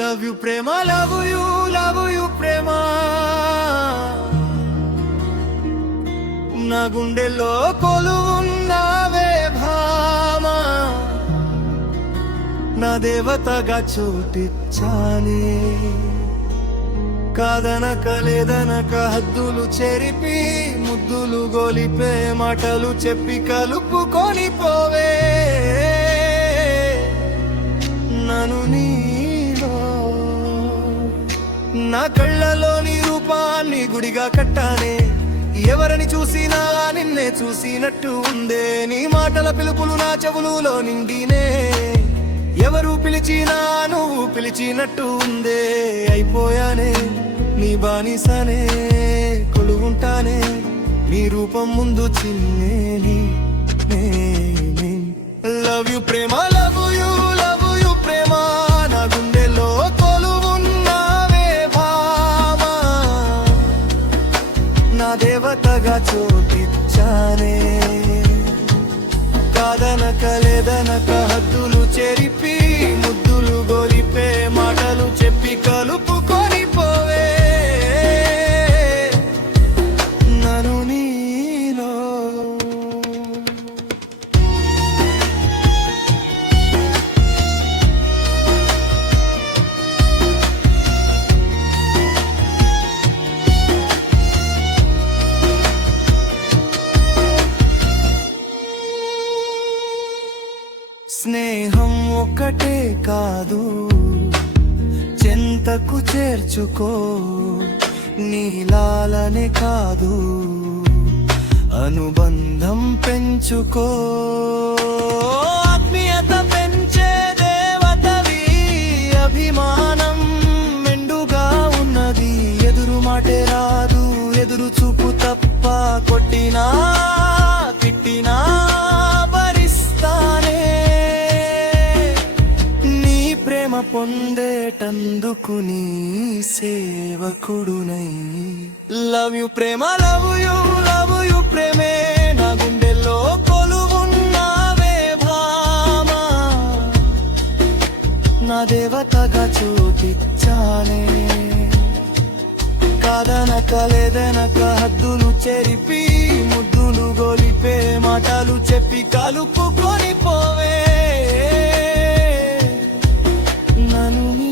Love you ప్రేమ love you love you ప్రేమ. నా గుండెలో కొలువున్నావే భామా. నా దేవతగా చోటిచ్చానే కాదనక లేదనక హద్దులు చెరిపి ముద్దులు గోలిపే మాటలు చెప్పి కలుపుకొని పోవే. నన్ను నీ నా కళ్ళలోని రూపాన్ని గుడిగా కట్టానే ఎవరిని చూసినా నిన్నే చూసినట్టు ఉందే. నీ మాటల పిలుపులు నా చెవులులో నిండినే ఎవరు పిలిచినా నువ్వు పిలిచినట్టు ఉందే. అయిపోయానే నీ బానిసనే కొలువుంటానే నీ రూపం ముందు చిన్నేని. దేవతగా కాదనక లేదనక హద్దులు స్నేహం ఒకటే కాదు. చెంతకు చేర్చుకో నీలాలనే కాదు. అనుబంధం పెంచుకో. ప్రేమ పొందేటందుకు నీ సేవకుడునై. లవ్ యు ప్రేమ లవ్ యు లవ్ యు ప్రేమే. నా గుండెల్లో కొలువున్నావే భామా. నా దేవతగా చూపించానే కాదనక లేదనక హద్దులు చెరిపి ముద్దులు గోలిపే మాటలు చెప్పి కలుపుకొని You.